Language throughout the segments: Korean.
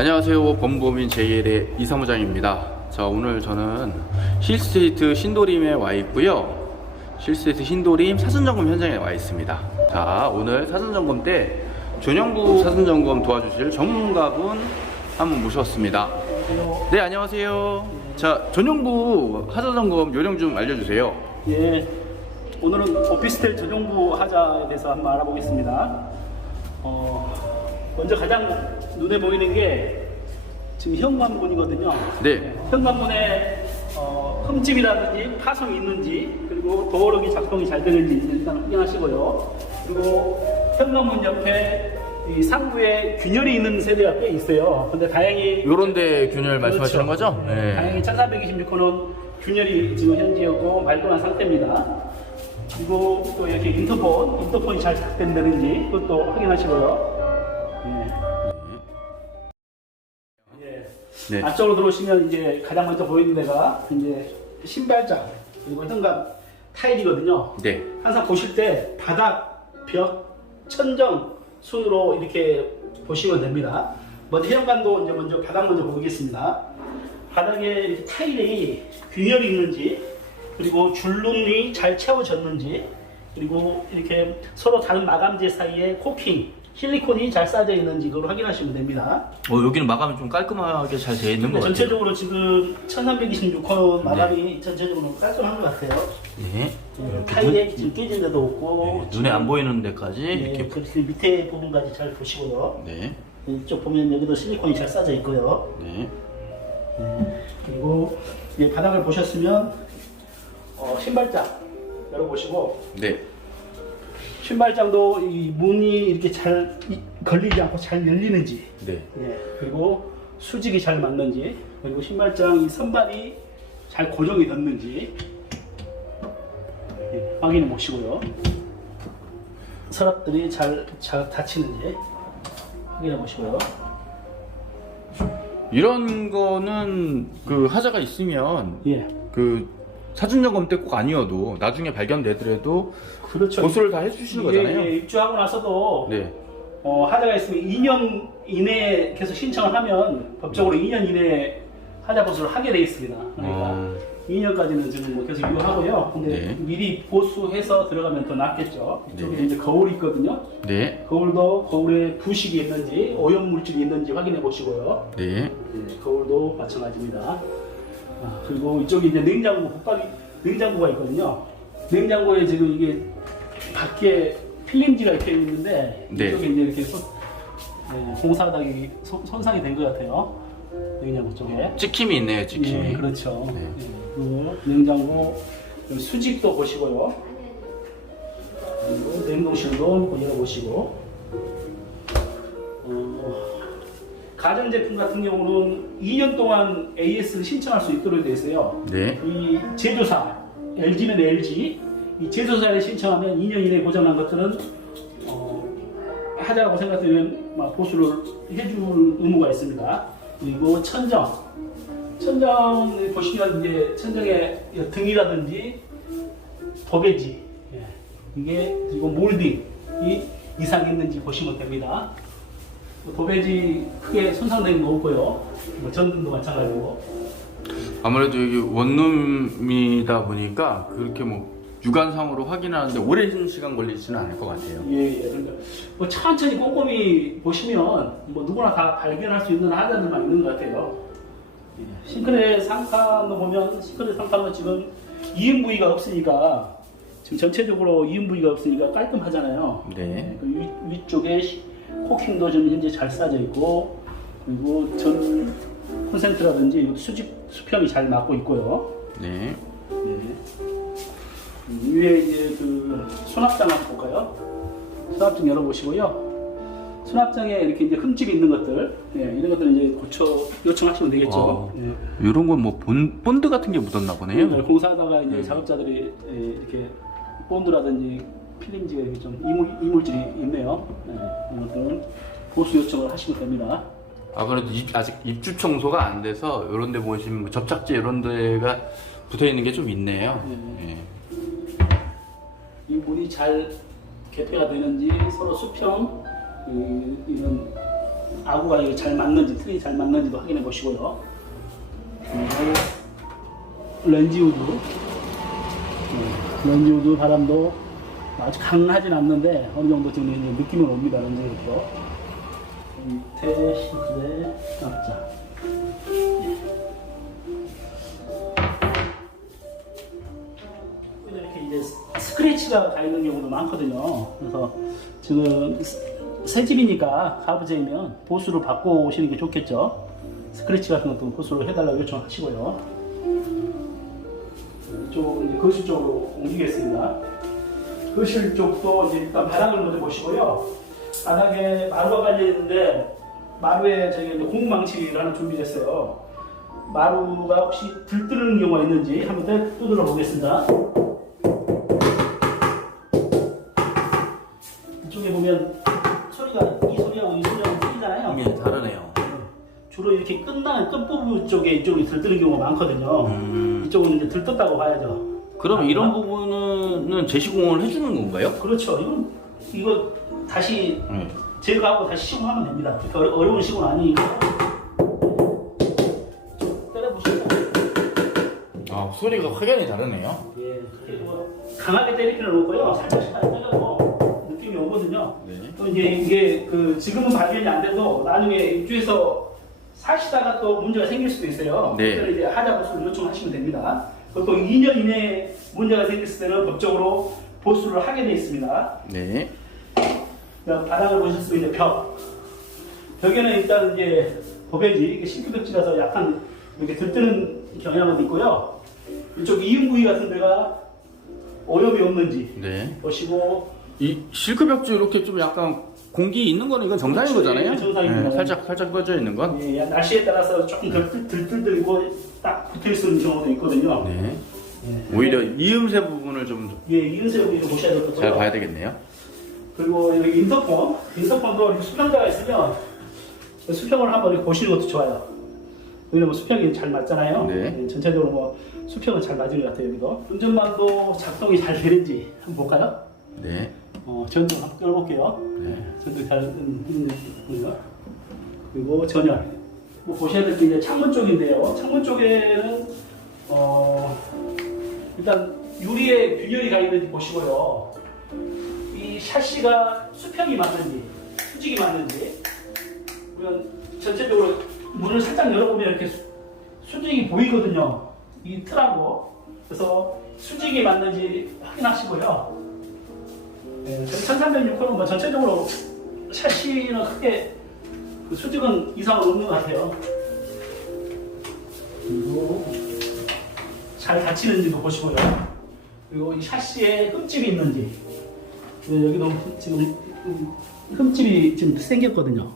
안녕하세요. 범법인 JL의 이사무장입니다. 자, 오늘 저는 힐스테이트 신도림에 와 있고요. 힐스테이트 신도림 사전점검 현장에 와 있습니다. 자, 오늘 사전점검 때 전용부 사전점검 도와주실 전문가분 한 분 모셨습니다. 네, 안녕하세요. 자, 전용부 사전점검 요령 좀 알려주세요. 예, 오늘은 오피스텔 전용부 하자에 대해서 한번 알아보겠습니다. 먼저 가장 눈에 보이는 게 지금 현관문이거든요. 네. 현관문에 흠집이라든지 파손이 있는지, 그리고 도어록이 작동이 잘 되는지 일단 확인하시고요. 그리고 현관문 옆에 이 상부에 균열이 있는 세대가 꽤 있어요. 근데 다행히 요런데 균열 말씀하시는 그렇죠. 거죠? 네. 다행히 1326호는 균열이 지금 현재였고 말끔한 상태입니다. 그리고 또 이렇게 인터폰이 잘 작동되는지 그것도 확인하시고요. 예. 네. 안쪽으로 들어오시면 이제 가장 먼저 보이는 데가 이제 신발장 그리고 현관 타일이거든요. 네. 항상 보실 때 바닥, 벽, 천정 순으로 이렇게 보시면 됩니다. 먼저 현관도 이제 먼저 바닥 먼저 보겠습니다. 바닥에 이렇게 타일이 균열이 있는지, 그리고 줄눈이 잘 채워졌는지, 그리고 이렇게 서로 다른 마감재 사이에 코팅, 실리콘이 잘 쌓여 있는지 그걸 확인하시면 됩니다. 여기는 마감이 좀 깔끔하게 잘 되어 있는 것 같아요. 전체적으로 지금 1326호 마감이 전체적으로 깔끔한 것 같아요. 네. 타일에 지금 깨진 데도 없고, 네. 눈에 안 보이는 데까지 이렇게. 그렇게 밑에 부분까지 잘 보시고요. 네. 이쪽 보면 여기도 실리콘이 잘 쌓여 있고요. 네. 그리고 이 바닥을 보셨으면 신발장 열어보시고, 네. 신발장도 이 문이 이렇게 잘 걸리지 않고 잘 열리는지, 네. 그리고 수직이 잘 맞는지, 그리고 신발장 이 선발이 잘 고정이 됐는지 확인해 보시고요. 서랍들이 잘 닫히는지 확인해 보시고요. 이런 거는 그 하자가 있으면 예. 그 사전점검 때 꼭 아니어도 나중에 발견되더라도 그렇죠. 고소를 다 해주시는 거잖아요. 예, 입주하고 나서도 네. 하자가 있으면 2년 이내에 계속 신청을 하면 법적으로 2년 이내에 하자 보수를 하게 돼 있습니다. 그러니까 2년까지는 지금 뭐 계속 이용하고요. 근데 네. 미리 보수해서 들어가면 더 낫겠죠. 이쪽에 네. 이제 거울이 있거든요. 네. 거울도 거울에 부식이 있는지 오염 물질이 있는지 확인해 보시고요. 네. 거울도 마찬가지입니다. 그리고 이쪽에 이제 냉장고, 붙박이 냉장고가 있거든요. 냉장고에 지금 이게 밖에 필름지가 이렇게 있는데, 네. 이쪽에 이제 이렇게 공사하다가 손상이 된 것 같아요. 냉장고 쪽에. 찍힘이 있네요, 찍힘이. 예, 그렇죠. 네. 그리고 냉장고 수직도 보시고요. 그리고 냉동실도 한번 열어보시고. 가전제품 같은 경우는 2년 동안 AS를 신청할 수 있도록 되어 있어요. 네. 이 제조사, LG는 LG, 이 제조사에 신청하면 2년 이내에 고장난 것들은 하자라고 생각되면 보수를 해줄 의무가 있습니다. 그리고 천정 보시면 이제 천정의 등이라든지 도배지, 이게 그리고 몰딩이 이상 있는지 보시면 됩니다. 도배지 크게 손상된 거 없고요. 전등도 마찬가지고. 아무래도 여기 원룸이다 보니까 그렇게 뭐 육안상으로 확인하는데 오랜 시간 걸리지는 않을 것 같아요. 예. 그러니까 뭐 천천히 꼼꼼히 보시면 뭐 누구나 다 발견할 수 있는 하자들만 있는 것 같아요. 싱크대 상판도 보면 싱크대 상판은 지금 이음부위가 없으니까, 지금 전체적으로 이음부위가 없으니까 깔끔하잖아요. 네. 그 위쪽에 코킹도 지금 현재 잘 쌓여 있고, 그리고 전 콘센트라든지 수평이 잘 맞고 있고요. 네. 위에 이제 그 수납장 한번 볼까요? 수납장 열어보시고요. 수납장에 이렇게 이제 흠집이 있는 것들, 이런 것들 이제 고쳐 요청하시면 되겠죠. 이런 건 뭐 본드 같은 게 묻었나 보네요. 공사하다가 이제 작업자들이 이렇게 본드라든지 필름지가 이렇게 좀 이물질이 있네요. 이런 것들은 보수 요청을 하시면 됩니다. 그래도 아직 입주 청소가 안 돼서 이런 데 보시면 뭐 접착제 이런 데가 붙어 있는 게 좀 있네요. 네. 이 물이 잘 개폐가 되는지 서로 수평 이런 아구가 이게 잘 맞는지, 틀이 잘 맞는지도 확인해 보시고요. 그리고 렌지우드, 렌지우드 바람도 아주 강하진 않는데 어느 정도 지금 이제 느낌은 옵니다. 렌지우드도. 밑에 싱크대 앞자. 이렇게 이제 스크래치가 가 있는 경우도 많거든요. 그래서 지금 새 집이니까 가부제이면 보수를 받고 오시는 게 좋겠죠. 스크래치 같은 것도 보수를 해달라고 요청하시고요. 이쪽은 이제 거실 쪽으로 옮기겠습니다. 거실 쪽도 이제 일단 바닥을 먼저 보시고요. 바닥에 마루가 깔려 있는데 마루에 저기 고무망치를 하나 준비했어요. 마루가 혹시 들뜨는 경우가 있는지 한번 두드려 보겠습니다. 이쪽에 보면 소리가 이 소리하고 이 소리하고 틀리잖아요. 이게 다르네요. 주로 이렇게 끝부분 쪽에 이쪽이 들뜨는 경우가 많거든요. 이쪽은 이제 들떴다고 봐야죠. 그럼 이런 부분은 재시공을 해주는 건가요? 그렇죠. 이거 다시 제거하고 다시 시공하면 됩니다. 그러니까 어려운 시공 아니니까. 때려보시고. 아, 소리가 확연히 다르네요. 예, 강하게 때릴 필요는 없고요. 살짝 때려도 느낌이 오거든요. 네. 또 이제 이게 지금은 발견이 안 돼도 나중에 입주해서 사시다가 또 문제가 생길 수도 있어요. 네. 그때는 이제 하자 보수를 요청하시면 됩니다. 그것도 2년 이내에 문제가 생겼을 때는 법적으로 보수를 하게 되어 있습니다. 네. 바닥을 보셨으면 이제 벽에는 일단 이제 도배지, 이게 싱크벽지라서 약간 이렇게 들뜨는 경향은 있고요. 이쪽 이음부위 같은 데가 오염이 없는지 네. 보시고. 이 실크벽지 이렇게 좀 약간 공기 있는 거는 이건 정상인 그렇죠. 거잖아요. 예, 정상입니다. 살짝 꺼져 있는 건. 예, 날씨에 따라서 조금 들들들고 딱 붙어 있는 경우도 있거든요. 네. 예. 오히려 이음새 부분을 좀 잘 예, 이은세 부위 좀 보셔야 될 거고요. 봐야 되겠네요. 그리고 여기 인터폰도 이렇게 수평자가 있으면 수평을 한번 이렇게 보시는 것도 좋아요. 왜냐면 수평이 잘 맞잖아요. 네. 전체적으로 뭐 수평은 잘 맞은 것 같아요. 여기도 운전반도 작동이 잘 되는지 한번 볼까요? 네. 전등 한번 끌어볼게요. 네. 전등 잘 되는지. 그리고 전열. 뭐 보셔야 될 게 이제 창문 쪽인데요. 창문 쪽에는 일단 유리에 균열이 가 있는지 보시고요. 이 샤시가 수평이 맞는지, 수직이 맞는지. 그러면 전체적으로 문을 살짝 열어보면 이렇게 수직이 보이거든요. 이 틀하고. 그래서 수직이 맞는지 확인하시고요. 네, 1306호는 뭐 전체적으로 샤시는 크게 수직은 이상은 없는 것 같아요. 그리고 잘 닫히는지도 보시고요. 그리고 이 샤시에 흠집이 있는지. 여기도 지금 흠집이 지금 생겼거든요.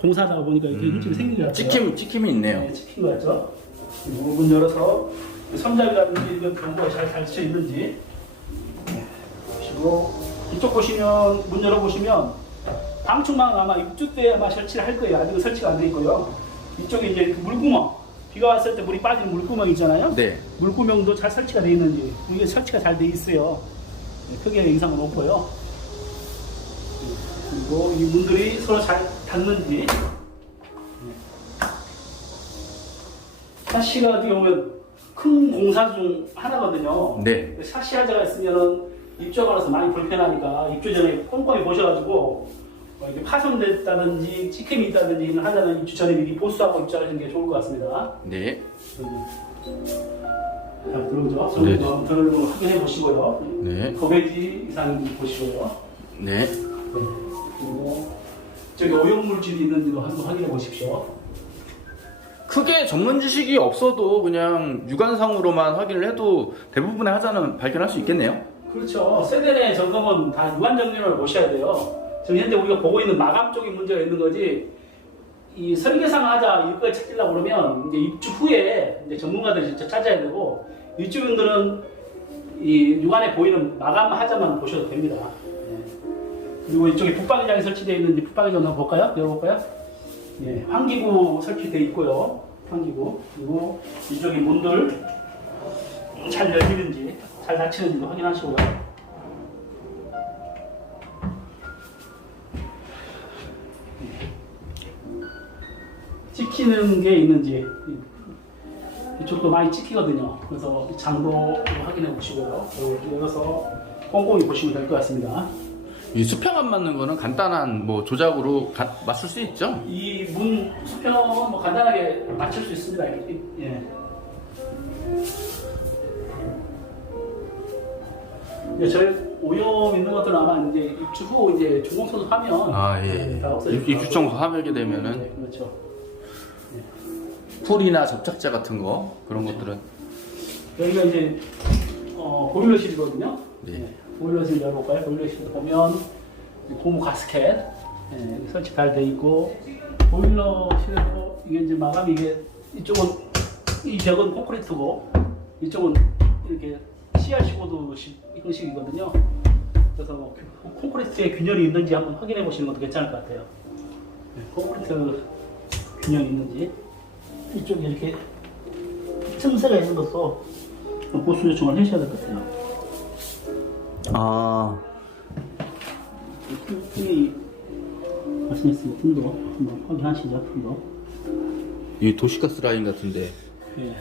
공사하다 보니까 이렇게 흠집이 생긴 것 같아요. 찍힘이 있네요. 네, 찍힌 것 같죠. 그리고 문 열어서 선잡이라든지 이런 경고가 잘 닫혀 있는지 보시고, 이쪽 보시면 문 열어보시면 방충망은 아마 입주 때 아마 설치를 할 거예요. 아직은 설치가 안 돼 있고요. 이쪽에 이제 물구멍, 비가 왔을 때 물이 빠지는 물구멍 있잖아요. 네. 물구멍도 잘 설치가 되어 있는지, 이게 설치가 잘 되어 있어요. 크게 이상은 없고요. 그리고 이 문들이 서로 잘 닿는지. 샤시 같은 경우는 큰 공사 중 하나거든요. 네. 샤시 하자가 있으면은 입주하고 나서 많이 불편하니까 입주 전에 꼼꼼히 보셔가지고 이렇게 파손됐다든지 찍힘이 있다든지 하자는 입주 전에 미리 보수하고 입주하시는 게 좋을 것 같습니다. 네. 자, 들어오죠? 네. 들어오는 확인해 보시고요. 네. 거배지 이상인지 보시고요. 네. 그리고 저기 오염물질이 있는지도 한번 확인해 보십시오. 크게 전문 지식이 없어도 그냥 육안상으로만 확인을 해도 대부분의 하자는 발견할 수 있겠네요. 그렇죠. 세대 내 점검은 다 유관 정렬을 보셔야 돼요. 지금 현재 우리가 보고 있는 마감 쪽에 문제가 있는 거지, 이 설계상 하자 이걸 찾으려고 그러면 이제 입주 후에 이제 전문가들이 직접 찾아야 되고, 입주민들은 이 육안에 보이는 마감 하자만 보셔도 됩니다. 네. 그리고 이쪽에 붙박이장이 설치되어 있는지 붙박이장 한번 볼까요? 열어볼까요? 예, 환기구 설치되어 있고요. 환기구. 그리고 이쪽에 문들 잘 열리는지, 잘 닫히는지도 확인하시고요. 찍히는 게 있는지 이쪽도 많이 찍히거든요. 그래서 장도 확인해 보시고요. 이렇게 열어서 꼼꼼히 보시면 될 것 같습니다. 이 수평안 맞는 거는 간단한 뭐 조작으로 맞출 수 있죠? 이 문 수평은 뭐 간단하게 맞출 수 있습니다. 예. 이제 저희 오염 있는 것들은 아마 이제 입주 후 이제 중공소도 하면 다 없어질 입주 청소 하게 되면은 네, 그렇죠. 풀이나 접착제 같은 거 그런 것들은 여기가 이제 보일러실이거든요. 네. 보일러실 열어볼까요? 보일러실 보면 고무 가스켓 여기 설치 잘 돼 있고 보일러실에도 이게 이제 마감이 이게 이쪽은 이 벽은 콘크리트고 이쪽은 이렇게 CR15도 형식이거든요. 그래서 콘크리트에 균열이 있는지 한번 확인해 보시는 것도 괜찮을 것 같아요. 콘크리트 균열이 있는지 이쪽에 이렇게 틈새가 있는 것도 보수 요청을 하셔야 될 것 같아요. 아 틈이 말씀했으면 틈도 한번 확인하시죠. 틈도. 이 도시가스 라인 같은데 예.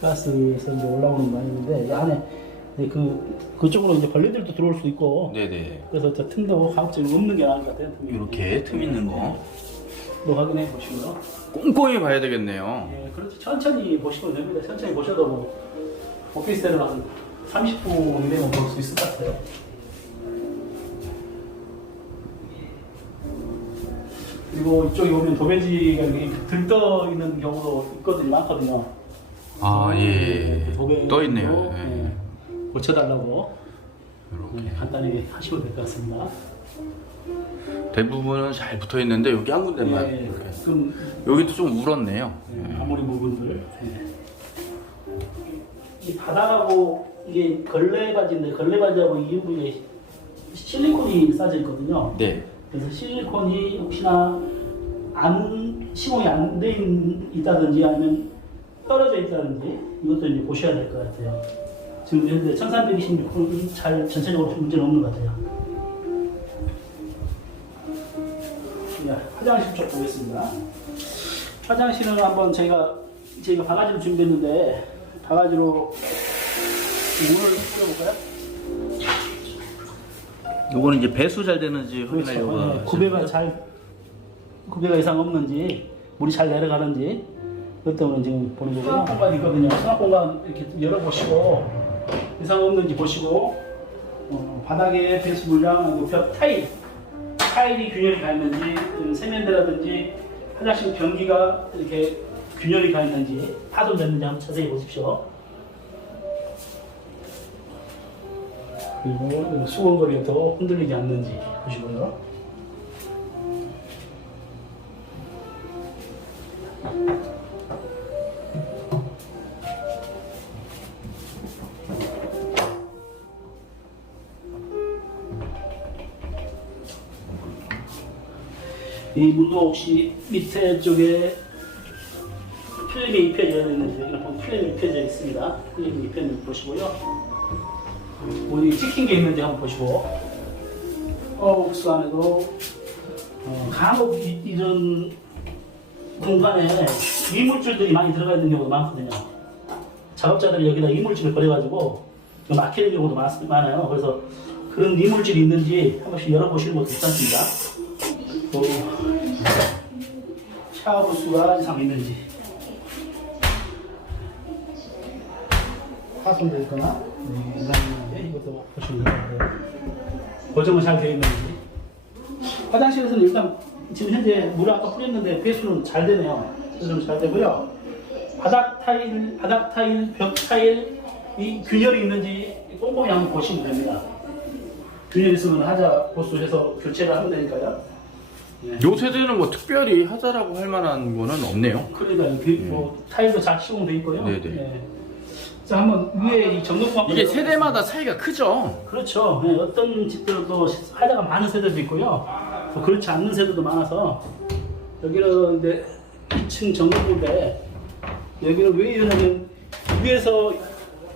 가스에서 이제 올라오는 거 아닌데 이 안에 이제 그쪽으로 이제 벌레들도 들어올 수도 있고. 네네 그래서 저 틈도 가급적이면 없는 게 나을 것 같아요. 틈이. 이렇게 틈 있는 거 또 확인해 보시고요. 꼼꼼히 봐야 되겠네요. 예, 그렇죠. 천천히 보시면 됩니다. 천천히 보셔도 뭐 오피스텔은 한 30분 이내면 볼 수 있을 것 같아요. 그리고 이쪽에 보면 도배지가 이렇게 들떠 있는 경우도 있거든요. 많거든요. 아 예. 도배 떠 있네요. 고쳐달라고 이렇게 간단히 하시면 될 것 같습니다. 대부분은 잘 붙어 있는데 여기 한 군데만 예, 이렇게. 좀 여기도 좀 울었네요. 아무리 부분들. 이 바닥하고 이게 걸레바지인데 걸레바지하고 이 부분에 실리콘이 싸져 있거든요. 네. 그래서 실리콘이 혹시나 시공이 안 돼 있다든지 아니면 떨어져 있다든지 이것도 이제 보셔야 될 것 같아요. 지금 현재 1326은 잘 전체적으로 문제는 없는 것 같아요. 네, 화장실 쪽 보겠습니다. 화장실은 한번 저희가 바가지를 준비했는데 바가지로 물을 뿌려볼까요? 요거는 이제 배수 잘 되는지 확인하려고. 그렇죠. 네, 구배가 이상 없는지 물이 잘 내려가는지 그것 때문에 지금 보는 거고요. 수납 공간 있거든요. 수납 공간 이렇게 열어보시고 이상 없는지 보시고 바닥에 배수 물량, 벽 타일이 균열이 가 있는지 세면대라든지 화장실 변기가 이렇게 균열이 가 있는지 파손됐는지 한번 자세히 보십시오. 그리고 수건거리도 흔들리지 않는지 보시고요. 이 문도 혹시 밑에 쪽에 필름이 입혀져 있는지 여기는 보면 필름이 입혀져 있습니다. 필름이 입혀있는지 보시고요. 어디 찍힌 게 있는지 한번 보시고 옥수 안에도 간혹 이런 공간에 이물질들이 많이 들어가 있는 경우도 많거든요. 작업자들이 여기다 이물질을 버려가지고 막히는 경우도 많아요. 그래서 그런 이물질이 있는지 한 번씩 열어보시는 것도 괜찮습니다. 또 샤워 부스가 이상 있는지 파손되어 있거나 이상 있는지 이것도 보시면 됩니다. 고정은 잘 되어 있는지. 화장실에서는 일단 지금 현재 물을 아까 뿌렸는데 배수는 잘 되네요. 배수는 잘 되고요. 바닥 타일, 벽 타일 이 균열이 있는지 꼼꼼히 한번 보시면 됩니다. 균열이 있으면 하자 보수해서 교체를 하면 되니까요. 네. 요 세대는 뭐 특별히 하자라고 할 만한 거는 없네요. 그러니까 뭐 타일도 잘 시공돼 있고요. 네네. 네. 자, 한번 위에 이 전등광 이게 세대마다 차이가 크죠. 그렇죠. 네, 어떤 집들도 하자가 많은 세대도 있고요. 또 그렇지 않는 세대도 많아서 여기는 이제 2층 전등인데 여기는 왜 이러냐면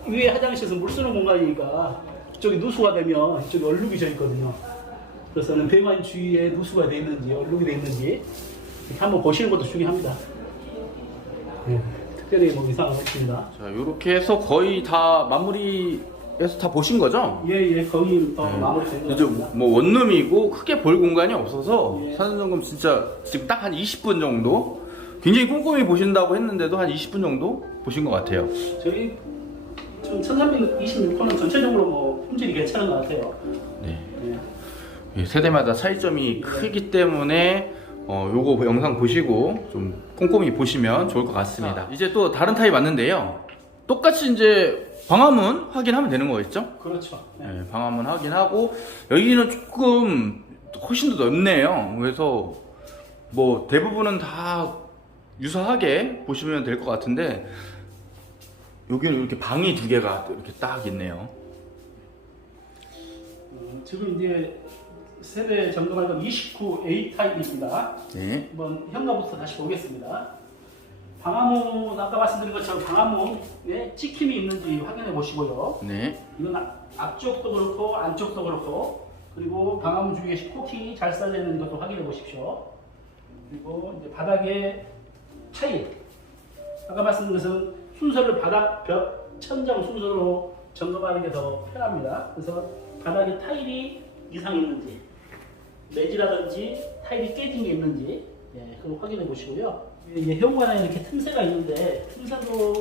위에 화장실에서 물 쓰는 공간이니까 이쪽이 누수가 되면 이쪽이 얼룩이 져 있거든요. 그래서는 배관 주위에 누수가 돼 있는지 얼룩이 돼 있는지 이렇게 한번 보시는 것도 중요합니다. 네, 특별히 뭐 이상은 없습니다. 자, 이렇게 해서 거의 다 마무리해서 다 보신 거죠? 예, 거의 마무리된 것 이제 같습니다. 뭐 원룸이고 크게 볼 공간이 없어서 예. 사전점검 진짜 지금 딱 한 20분 정도 굉장히 꼼꼼히 보신다고 했는데도 한 20분 정도 보신 것 같아요. 저희 지금 1326호는 전체적으로 뭐 품질이 괜찮은 것 같아요. 네. 예. 이 세대마다 차이점이 크기 때문에 요거 영상 보시고 좀 꼼꼼히 보시면 좋을 것 같습니다. 이제 또 다른 타입 왔는데요. 똑같이 이제 방화문 확인하면 되는 거겠죠? 그렇죠. 네. 네, 방화문 확인하고 여기는 조금 훨씬 더 넓네요. 그래서 뭐 대부분은 다 유사하게 보시면 될 것 같은데 여기는 이렇게 방이 두 개가 이렇게 딱 있네요. 지금 이제 세대 점검할 건 29A 타입입니다. 네. 한번 현관부터 다시 보겠습니다. 방화문 아까 말씀드린 것처럼 방화문에 찍힘이 있는지 확인해 보시고요. 네. 이건 앞쪽도 그렇고 안쪽도 그렇고 그리고 방화문 주위에 코팅이 잘 쌓여 있는 것도 확인해 보십시오. 그리고 이제 바닥에 타일 아까 말씀드린 것은 순서를 바닥, 벽, 천장 순서로 점검하는 게 더 편합니다. 그래서 바닥에 타일이 이상이 있는지 매지라든지 타일이 깨진 게 있는지 그걸 확인해 보시고요. 이게 현관에 이렇게 틈새가 있는데 틈새도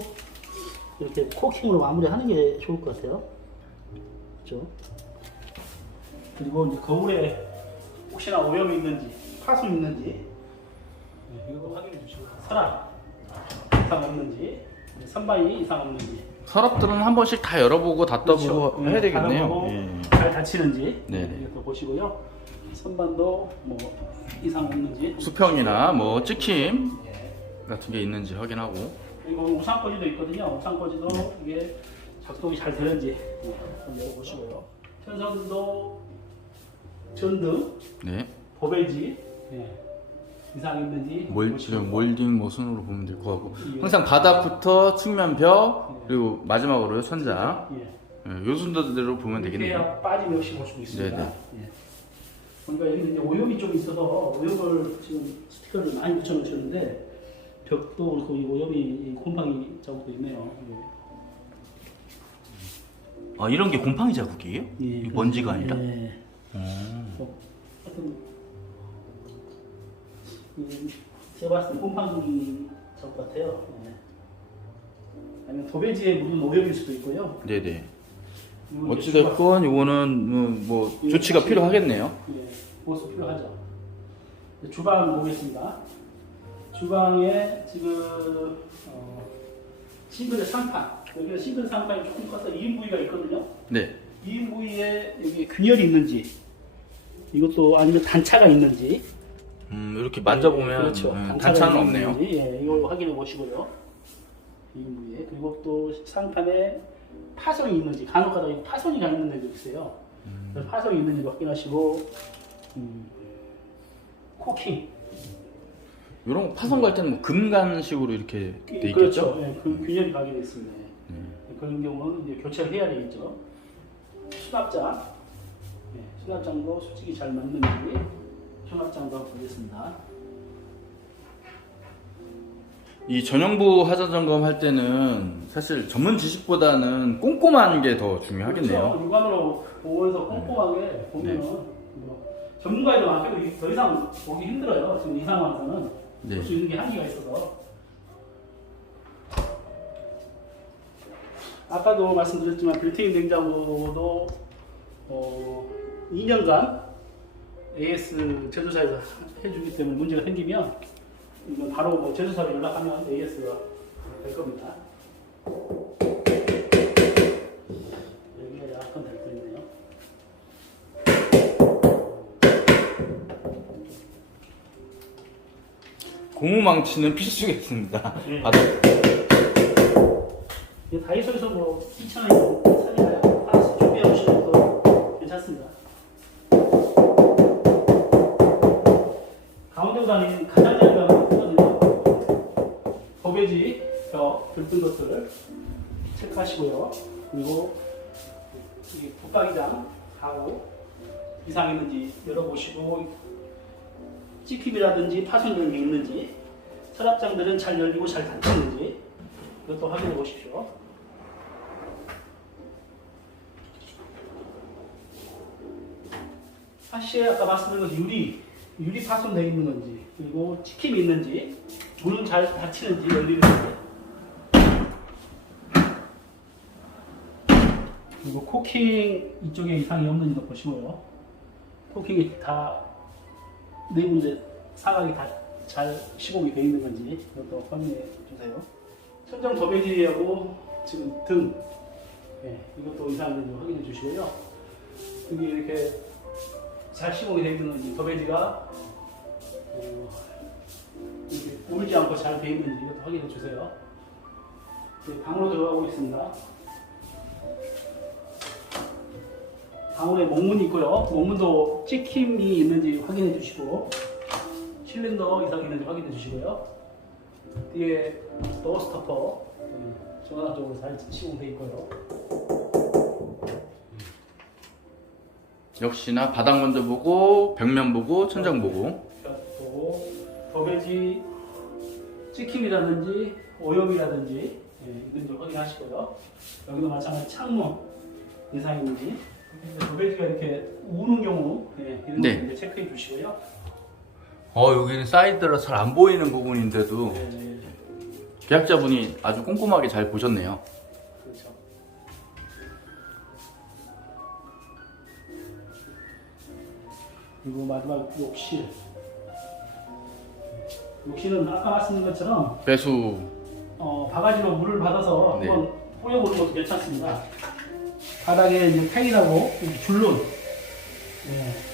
이렇게 코킹으로 마무리하는 게 좋을 것 같아요. 그렇죠? 그리고 이제 거울에 혹시나 오염이 있는지 파손 있는지 이거 확인해 주시고 서랍 이상 없는지 선반이 이상 없는지 서랍들은 한 번씩 다 열어보고 닫아보고 그렇죠. 해야 되겠네요. 닫아보고 예. 잘 닫히는지 네네. 이것도 보시고요. 선반도 뭐 이상 없는지 수평이나 뭐 찍힘 예. 같은 게 있는지 확인하고. 그리고 우산꽂이도 있거든요. 우산꽂이도 이게 작동이 잘 되는지 좀 열어보시고요. 천선도 전등 네. 보배지 이상 있는지 보시고. 몰딩 뭐 순으로 보면 될 것 같고. 항상 바닥부터 측면 벽 그리고 마지막으로 천장. 예. 요 순서대로 보면 되겠네요. 이렇게 빠짐없이 볼 수 있습니다. 네네. 예. 그러니까 여기 이제 오염이 좀 있어서 오염을 지금 스티커를 많이 붙여놓으셨는데 벽도 그렇고 이 오염이 곰팡이 자국도 있네요. 아, 이런 게 곰팡이 자국이에요? 예. 이 먼지가 아니라? 예. 하여튼 제가 봤을 때 곰팡이 자국 같아요. 예. 아니면 도배지에 묻은 오염일 수도 있고요. 네네. 그리고 이제 어찌됐건 이거는 뭐 조치가 이거 필요하겠네요. 예, 그것도 필요하죠. 주방 보겠습니다. 주방에 지금 싱글의 상판, 여기가 싱글 상판이 조금 커서 2인 부위가 있거든요. 네. 2인 부위에 여기 균열이 있는지, 이것도 아니면 단차가 있는지. 이렇게 만져보면 그렇죠. 단차는 없네요. 있는지, 예, 이걸 확인해 보시고요. 2인 부위에 그리고 또 상판에 파손이 있는지, 간혹가다 파손이 가 있는 데도 있어요. 그래서 파손이 있는지 확인하시고, 코킹. 이런 거 파손 갈 때는 뭐 금간식으로 이렇게 돼 있겠죠? 그렇죠. 예, 그 균열이 가게 돼 있습니다. 그런 경우는 이제 교체를 해야 되겠죠. 수납장, 수납장도 솔직히 잘 맞는지 수납장도 한번 보겠습니다. 이 전용부 하자 점검 할 때는 사실 전문 지식보다는 꼼꼼한 게 더 중요하겠네요. 그렇죠. 육안으로 보면서 꼼꼼하게 보면은 뭐 전문가에도 많고 더 이상 보기 힘들어요. 지금 이 상황에서는 네. 볼 수 있는 게 한계가 있어서. 아까도 말씀드렸지만 빌트인 냉장고도 2년간 AS 제조사에서 해주기 때문에 문제가 생기면 이건 바로 뭐 제조사로 연락하면 AS가 될 겁니다. 여기가 약간 될 거네요. 고무망치는 필수겠습니다. 네. 바닥. 다이소에서 뭐 2,000원이면 사니까요. 하나씩 준비해 오시는 것도 괜찮습니다. 가운데보다는 가장 잘 가는 거거든요. 도배지, 벽, 들뜬 것들을 체크하시고요. 그리고 이 붙박이장 하고 이상 있는지 열어보시고 찍힘이라든지 파손점이 있는지, 서랍장들은 잘 열리고 잘 닫히는지 이것도 확인해 보십시오. 사시에 아까 말씀드린 것처럼 유리 파손되어 있는 건지, 그리고 찍힘이 있는지, 문은 잘 닫히는지 열리는지, 그리고 코킹 이쪽에 이상이 없는지도 보시고요. 코킹이 다 네 군데 사각이 다 잘 시공이 되어 있는 건지 이것도 확인해 주세요. 천정 도배지하고 지금 등, 이것도 이상인지 확인해 주시고요. 여기 이렇게 잘 시공이 되어 있는 건지, 도배지가 이렇게 울지 않고 잘 되어 있는지 이것도 확인해 주세요. 방으로 들어가고 있습니다. 방울에 목문이 있고요. 목문도 찍힘이 있는지 확인해 주시고, 실린더 이상이 있는지 확인해 주시고요. 뒤에 도어 스토퍼 전화적으로 잘 시공되어 있고요. 역시나 바닥 먼저 보고 벽면 보고 천장 보고. 벽 보고 도배지 찍힘이라든지 오염이라든지 있는지 확인하시고요. 여기도 마찬가지 창문 이상이 있는지, 도배지가 이렇게 우는 경우 이런 거 이제 체크해 주시고요. 여기는 사이드라 잘 안 보이는 부분인데도 계약자분이 아주 꼼꼼하게 잘 보셨네요. 그렇죠. 그리고 마지막 욕실. 욕실은 아까 말씀드린 것처럼 배수. 바가지로 물을 받아서 네. 한번 뿌려보는 것도 괜찮습니다. 바닥에 이제 팽이라고 줄눈,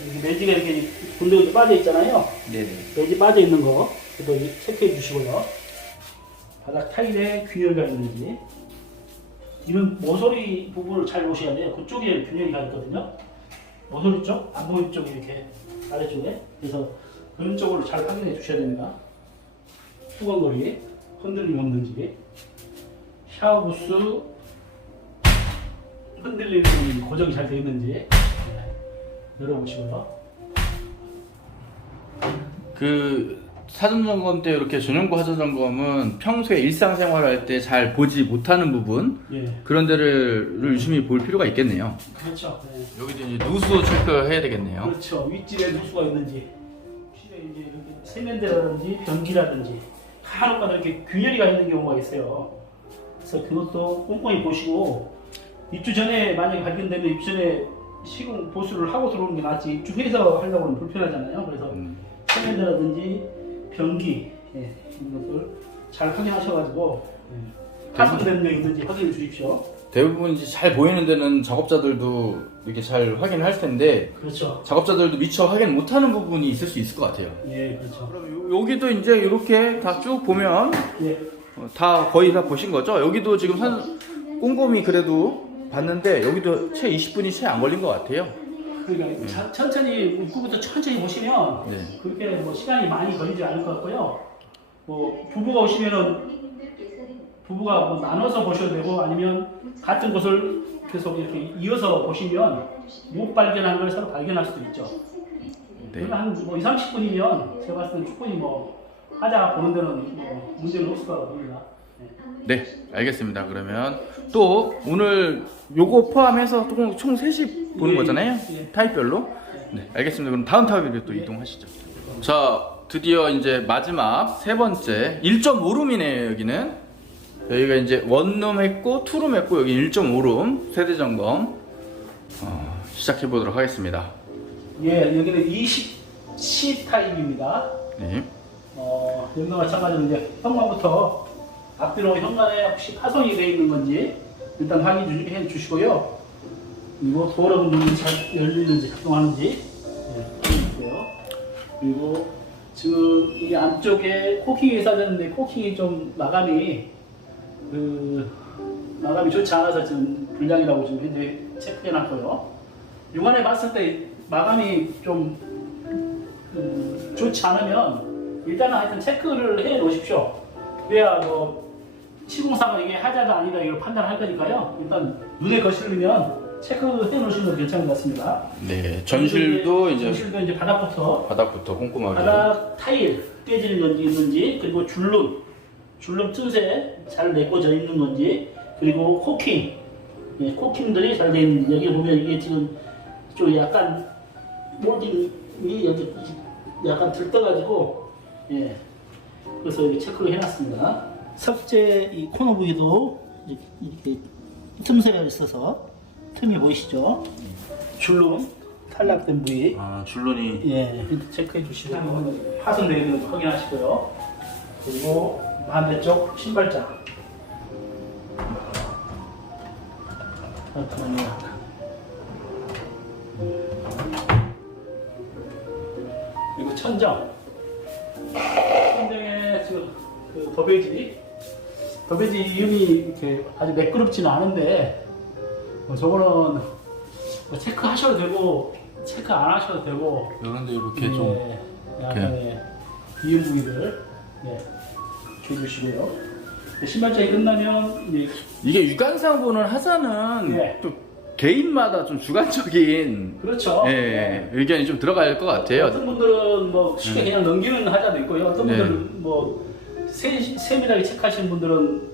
여기 매지가 이렇게 군데군데 빠져 있잖아요. 네네. 매지 빠져 있는 거, 그것도 체크해 주시고요. 바닥 타일에 균열이 있는지, 이런 모서리 부분을 잘 보셔야 돼요. 그쪽에 균열이 있거든요. 모서리 쪽, 앞모리 쪽에 이렇게 아래쪽에, 그래서 그런 쪽으로 잘 확인해 주셔야 됩니다. 수건거리 흔들림 없는지, 샤워부스 흔들림이 고정이 잘 되어 있는지 열어보시고요. 그 사전 점검 때 이렇게 전용구 하전 점검은 평소에 일상생활할 때 잘 보지 못하는 부분, 그런 데를 유심히 볼 필요가 있겠네요. 그렇죠. 여기도 이제 누수 체크해야 되겠네요. 그렇죠. 윗집에 누수가 있는지, 혹시 이제 이렇게 세면대라든지 변기라든지 간혹가다 이렇게 균열이가 있는 경우가 있어요. 그래서 그것도 꼼꼼히 보시고, 입주 전에 만약에 발견되면 입주 전에 시공 보수를 하고 들어오는 게 낫지, 입주해서 하려고 하면 불편하잖아요. 그래서 세면대라든지 변기 이런 것들 잘 확인하셔가지고 파손된 게 있는지 확인해 주십시오. 대부분 이제 잘 보이는 데는 작업자들도 이렇게 잘 확인할 텐데, 그렇죠. 작업자들도 미처 확인 못하는 부분이 있을 수 있을 것 같아요. 그렇죠. 그럼 여기도 이제 이렇게 다 쭉 보면 다 거의 다 보신 거죠? 여기도 지금 꼼꼼히 그래도 봤는데 여기도 채 20분이 채 안 걸린 것 같아요. 그러니까 천천히 입구부터 천천히 보시면 그렇게 뭐 시간이 많이 걸리지 않을 것 같고요. 뭐 부부가 오시면은 부부가 뭐 나눠서 보셔도 되고, 아니면 같은 곳을 계속 이렇게 이어서 보시면 못 발견한 걸 서로 발견할 수도 있죠. 한뭐 20, 30분이면 제가 봤을 때는 충분히 뭐 하자 보는 데는 뭐 문제는 없을 거라고 봅니다. 네, 알겠습니다. 그러면 또 오늘 요거 포함해서 총 3시 보는 거잖아요? 타입별로? 네, 알겠습니다. 그럼 다음 타입으로 또 이동하시죠. 자, 드디어 이제 마지막 세 번째 1.5룸이네요. 여기가 이제 원룸 했고 투룸 했고, 여기 1.5룸 세대 점검 시작해 보도록 하겠습니다. 여기는 20C 타입입니다. 네. 여기도 마찬가지로 이제 현관부터 앞뒤로 현관에 혹시 파손이 되어 있는 건지 일단 확인해 주시고요. 그리고 도어락 문이 잘 열리는지 작동하는지 확인해주세요. 그리고 지금 이 안쪽에 코킹이 쌓였는데 코킹이 좀 마감이 좋지 않아서 지금 불량이라고 지금 현재 체크해놨고요. 육안에 봤을 때 마감이 좀 좋지 않으면 일단은 하여튼 체크를 해 놓으십시오. 그래야 뭐 시공사가 이게 하자가 아니다 이걸 판단할 거니까요. 일단 눈에 거슬리면 체크해 놓으시는 건 괜찮은 것 같습니다. 네, 전실도 이제 전실도 바닥부터 바닥부터 꼼꼼하게. 바닥 타일 깨지는 건지 있는지, 그리고 줄눈 틈새 잘 메꿔져 있는 건지, 그리고 코킹, 예, 코킹들이 잘 되어 있는지. 여기 보면 이게 지금 좀 약간 몰딩이 여기 약간 들떠가지고, 예, 그래서 여기 체크를 해놨습니다. 석재 이 코너 부위도 이렇게 틈새가 있어서 틈이 보이시죠? 줄눈 탈락된 부위. 아, 줄눈이. 예, 체크해 주시고 파손되어 있는 거 확인하시고요. 그리고 반대쪽 신발장. 잠깐만요. 그리고 천정에 지금 그 더베지 이음이 이렇게 아주 매끄럽지는 않은데, 저거는 뭐 체크하셔도 되고 체크 안 하셔도 되고. 이런데 이렇게 좀 약간의 이음 부위를 줘주시고요. 신발장이 끝나면 이제 이게 유관상 보는 하자는 네. 좀 개인마다 좀 주관적인 그렇죠. 예, 의견이 좀 들어갈 것 같아요. 어떤 분들은 뭐 쉽게 그냥 넘기는 하자도 있고요. 어떤 분들은 뭐 세밀하게 체크하시는 분들은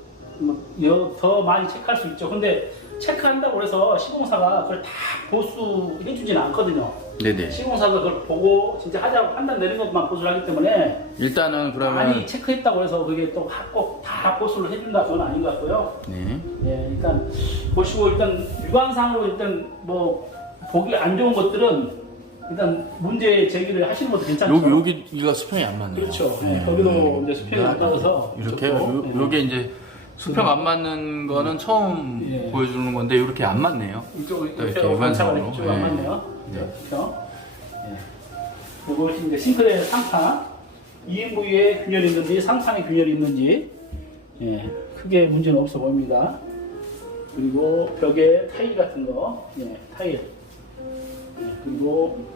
더 많이 체크할 수 있죠. 근데 체크한다고 해서 시공사가 그걸 다 보수해주지는 않거든요. 네네. 시공사가 그걸 보고 진짜 하자고 판단 내는 것만 보수를 하기 때문에, 일단은 그러면 많이 체크했다고 해서 그게 또 꼭 다 보수를 해준다, 그건 아닌 것 같고요. 네. 예, 일단 보시고, 일단 육안상으로 일단 뭐 보기 안 좋은 것들은 일단 문제 제기를 하시는 것도 괜찮죠. 여기가 수평이 안 맞네요. 그렇죠. 네. 거기도 이제 수평이 안 맞아서 이렇게 좋고. 요게 이제 수평 안 맞는 거는 처음 예. 보여주는 건데 이렇게 안 맞네요. 이쪽은 이렇게 이쪽 관찰을 일반적으로. 이쪽 안 네. 맞네요. 네. 그렇죠. 예. 그리고 이제 싱크대 상판 2인 부위에 균열이 있는지 상판에 균열이 있는지, 예, 크게 문제는 없어 보입니다. 그리고 벽에 타일 같은 거, 예, 타일. 예, 그리고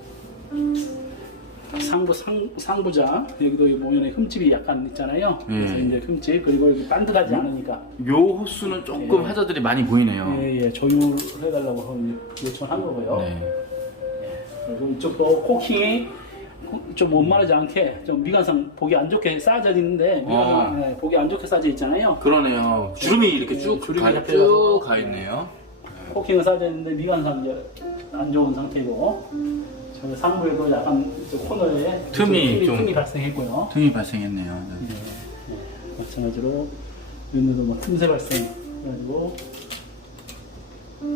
상부장 여기도 보면 흠집이 약간 있잖아요. 그래서 이제 흠집, 그리고 여기 반듯하지 않으니까. 요 호수는 조금 예. 하자들이 많이 보이네요. 예, 조율을 해달라고 요청한 거고요. 네. 그리고 이쪽도 코킹이 좀 원만하지 않게 좀 미관상 보기 안 좋게 쌓여져 있는데, 미관상 예, 보기 안 좋게 쌓여져 있잖아요. 그러네요. 주름이 이렇게 쭉 주름이 가 있네요. 코킹은 쌓여져 있는데 미관상 이제 안 좋은 상태고, 저 상부에도 약간 코너에 틈이 발생했고요. 틈이 발생했네요. 네. 마찬가지로 여기도 뭐 틈새 발생해가지고,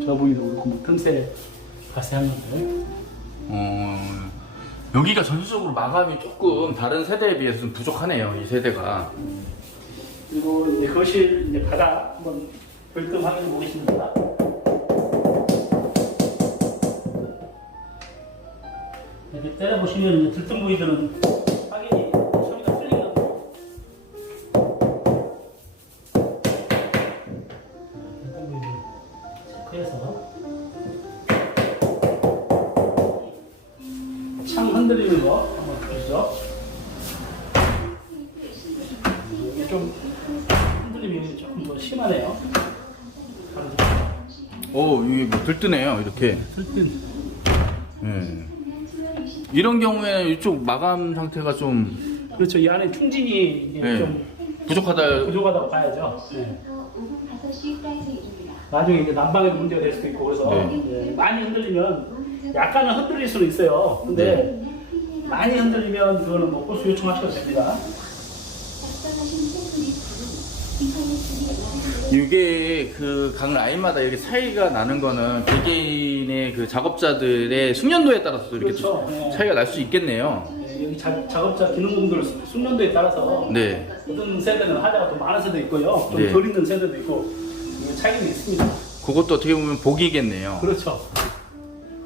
저 부위도 그렇고 뭐 틈새 발생한 건데. 여기가 전체적으로 마감이 조금 다른 세대에 비해서 좀 부족하네요. 이 세대가. 그리고 이제 거실 이제 바닥 한번 벌금 확인해 보겠습니다. 이렇게 때려 보시면 들뜬 부위들은 확인이 소리가 틀리거든요. 들뜬 부위들 체크해서 창 흔들리는 거 한번 보시죠. 이게 좀 흔들림이 조금 더 심하네요. 이게 뭐 들뜨네요. 이렇게. 들뜬. 예. 이런 경우에는 이쪽 마감 상태가 좀 그렇죠. 이 안에 충진이 이게 네. 좀 부족하다고 봐야죠. 네. 나중에 이제 난방에도 문제가 될 수도 있고, 그래서 예, 많이 흔들리면 약간은 흔들릴 수는 있어요. 근데 많이 흔들리면 그거는 뭐 호수 요청하셔도 됩니다. 이게 그 각 라인마다 이렇게 차이가 나는 거는 개개인의 그 작업자들의 숙련도에 따라서 또 이렇게 그렇죠. 또 네. 차이가 날 수 있겠네요. 네, 여기 작업자 기능공들 숙련도에 따라서 네. 어떤 세대는 하자가 더 많은 세대 있고요, 좀 네. 덜 있는 세대도 있고, 이게 차이가 있습니다. 그것도 어떻게 보면 복이겠네요. 그렇죠.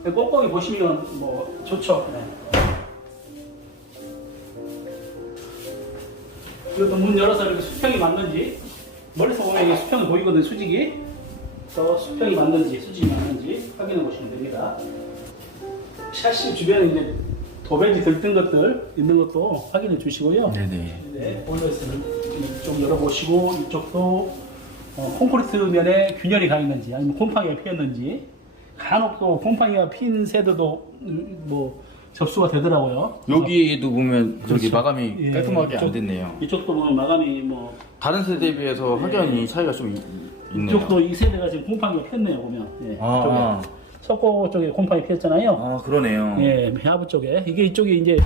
꼼꼼히 보시면 뭐 좋죠. 네. 그리고 또 문 열어서 이렇게 수평이 맞는지, 멀리서 보면 이게 수평이 보이거든요, 수직이. 또 수평이 맞는지, 수직이 맞는지 확인해 보시면 됩니다. 샤시 주변에 이제 도배지 들뜬 것들 있는 것도 확인해 주시고요. 네네. 네, 보일러에서는 이쪽 열어보시고, 이쪽도 콘크리트 면에 균열이 가 있는지, 아니면 곰팡이가 피었는지, 간혹 또 곰팡이가 핀 세대도 뭐 접수가 되더라고요. 여기도 보면 저기 그렇죠. 마감이 예, 깔끔하게 안 이쪽- 됐네요. 이쪽도 보면 마감이 뭐 다른 세대에 비해서 확연히 차이가 좀 있네요. 이쪽도 이 세대가 지금 곰팡이가 폈네요 보면. 예, 아, 이쪽에 석고 쪽에 곰팡이 폈잖아요. 아 그러네요. 예, 하부 쪽에 이게 이쪽에 이제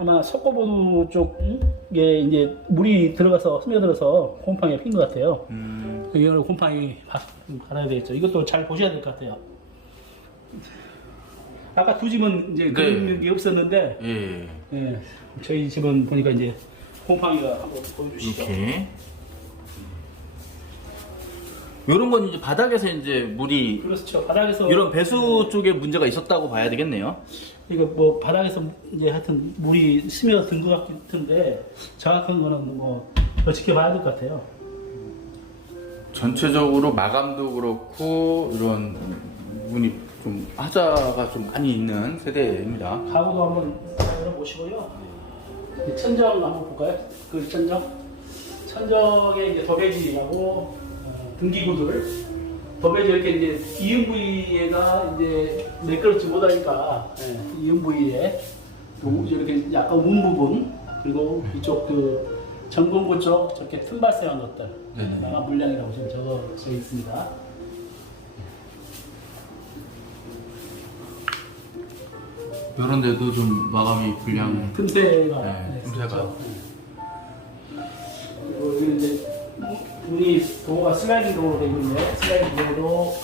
아마 석고보드 쪽에 이제 물이 들어가서 스며들어서 곰팡이가 핀 것 같아요. 이걸 곰팡이 갈아야 되겠죠. 이것도 잘 보셔야 될 것 같아요. 아까 두 집은 이제 그런 게 없었는데, 예. 예, 저희 집은 보니까 이제 곰팡이가 한번 보여주시죠. 이렇게. 이런 건 이제 바닥에서 이제 물이 그렇죠. 바닥에서 이런 배수 쪽에 문제가 있었다고 봐야 되겠네요. 이거 뭐 바닥에서 이제 하여튼 물이 스며든 것 같은데 정확한 거는 뭐 더 지켜봐야 될 것 같아요. 전체적으로 마감도 그렇고 이런 부분이 좀 하자가 좀 많이 있는 세대입니다. 가구도 한번 열어보시고요. 이 천정 한번 볼까요? 그 천정. 천정에 이제 더베지하고 등기구들. 더베지 이렇게 이제 이음 부위가 이제 매끄럽지 못하니까 이음 부위에 또 이렇게 약간 운 부분 그리고 이쪽 그 전공구 쪽 저렇게 틈 발생한 것들 네네. 마감 물량이라고 지금 적어져 있습니다. 이런 데도 좀 마감이 불량. 틈새가 네, 틈새가. 있었죠. 그리고 여기 이제 문이 도어가 슬라이딩 도어로 되어 있는데 슬라이딩 도어도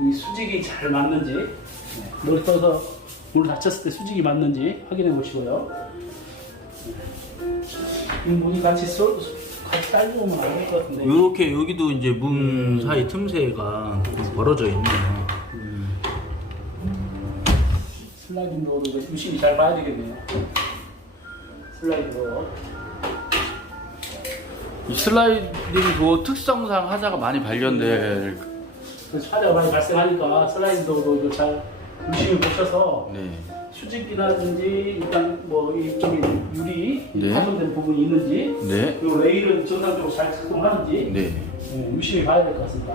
이 수직이 잘 맞는지 머리 떠서 물 닫혔을 때 수직이 맞는지 확인해 보시고요. 이 문이 같이 딸려오면 안 될 것 같은데. 이렇게 여기도 이제 문 사이 틈새가 좀 벌어져 있네요. 슬라이딩 도어도 이거 유심히 잘 봐야 되겠네요. 슬라이딩 도어. 이 슬라이딩 도어 특성상 하자가 많이 발견될. 그래서 차이가 많이 발생하니까 슬라이딩 도어도 이거 잘 유심히 보셔서 네. 수직이라든지 일단 뭐 이쪽에 유리 네. 파손된 부분이 있는지 네. 그리고 레일은 정상적으로 잘 작동하는지 네. 유심히 봐야 될 것 같습니다.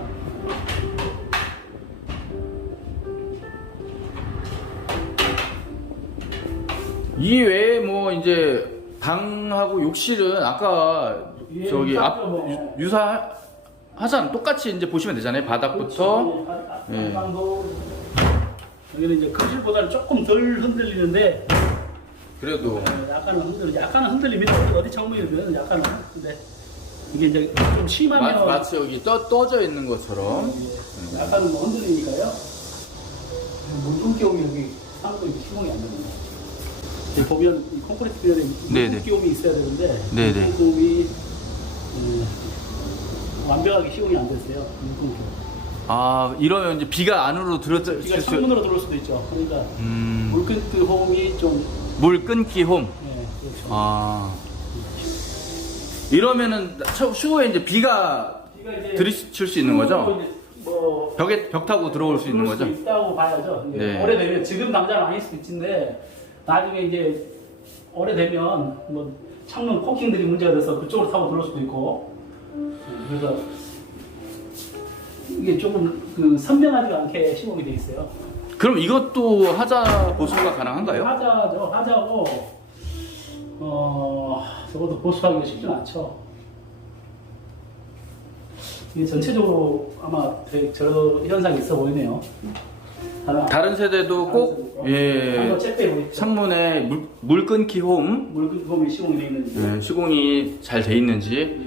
이 외에 뭐 이제 방하고 욕실은 아까 예, 저기 유사하죠, 앞 뭐. 유사하잖아. 똑같이 이제 보시면 되잖아요. 바닥부터. 예. 방도 여기는 이제 거실보다는 조금 덜 흔들리는데 그래도 약간은 흔들립니다. 어디 정면이면 약간은 근데 이게 이제 좀 심하면 마치 여기 떠져 있는 것처럼. 약간은 뭐 흔들리니까요. 물 끊기움이 여기 상당히 시공이 안 됩니다. 여기 보면 이 콘크리트 비열에 물 네네. 끊기움이 있어야 되는데 네네. 물 끊기움이 완벽하게 시공이 안 됐어요. 물 끊기움. 아 이러면 이제 비가 안으로 들어질 비가 수. 창문으로 들어올 수도 있죠. 그러니까 물 끊기움이 좀 물 끊기 홈. 그렇죠. 아 이러면은 추후에 이제 비가 비가 이제 들이칠 수 있는 거죠? 이제 뭐 벽 타고 들어올 수 있는 거죠? 있다고 봐야죠. 이제 네. 오래되면 지금 당장 아닐 수도 있는데 나중에 이제 오래되면 뭐 창문 코킹들이 문제가 돼서 그쪽으로 타고 들어올 수도 있고 그래서 이게 조금 그 선명하지가 않게 시공이 돼 있어요. 그럼 이것도 하자 보수가 가능한가요? 하자고 저것도 보수하기가 쉽진 않죠. 이게 전체적으로 아마 되게 저런 현상이 있어 보이네요. 다른 세대도 꼭 예, 한번 체크해 보십시오. 창문에 물 끊기 홈 물 끊기움이 시공이 돼 있는지. 예, 시공이 잘 돼 있는지.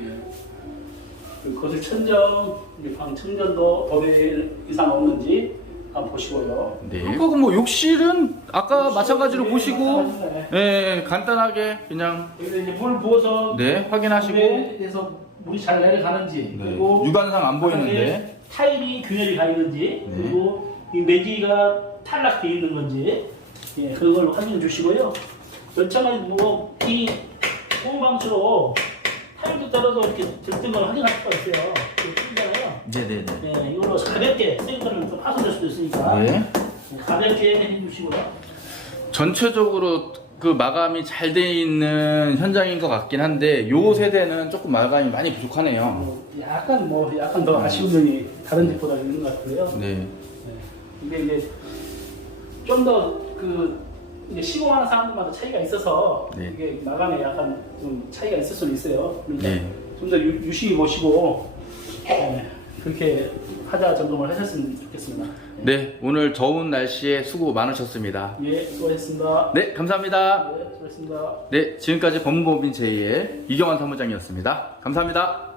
그리고 거실 천정, 방 천전도 도배 이상 없는지 한번 보시고요. 네. 그리고 뭐 욕실은 아까 마찬가지로 보시고 마찬가지네. 예, 간단하게 그냥 여기서 이제 물 부어서 네 확인하시고 에서 물이 잘 내려가는지 네, 그리고 육안상 안 보이는데 바닥에 타일이 균열이 가 있는지 네. 그리고 이 매기가 탈락돼 있는 건지 예, 그걸 확인해 주시고요. 연창은 뭐이 호흡방수로 타일도 떨어져 이렇게 들뜬 걸 확인할 수가 있어요. 이거 틀리잖아요. 네네네. 네, 이걸로 가볍게 생각하면 좀 파손될 수도 있으니까 네. 가볍게 해주시고요. 전체적으로 그 마감이 잘 돼 있는 현장인 것 같긴 한데 요 세대는 조금 마감이 많이 부족하네요. 약간 더 아쉬운 면이 다른 집보다 있는 것 같고요. 네. 근데 이제 좀 더 이제 시공하는 사람들마다 차이가 있어서 네. 이게 마감에 약간 좀 차이가 있을 수는 있어요. 그러니까 네. 좀 더 유심히 보시고 그렇게 하자 점검을 하셨으면 좋겠습니다. 네, 오늘 더운 날씨에 수고 많으셨습니다. 예, 수고하셨습니다. 네, 감사합니다. 네, 수고하셨습니다. 네, 지금까지 법무법인 제2의 이경환 사무장이었습니다. 감사합니다.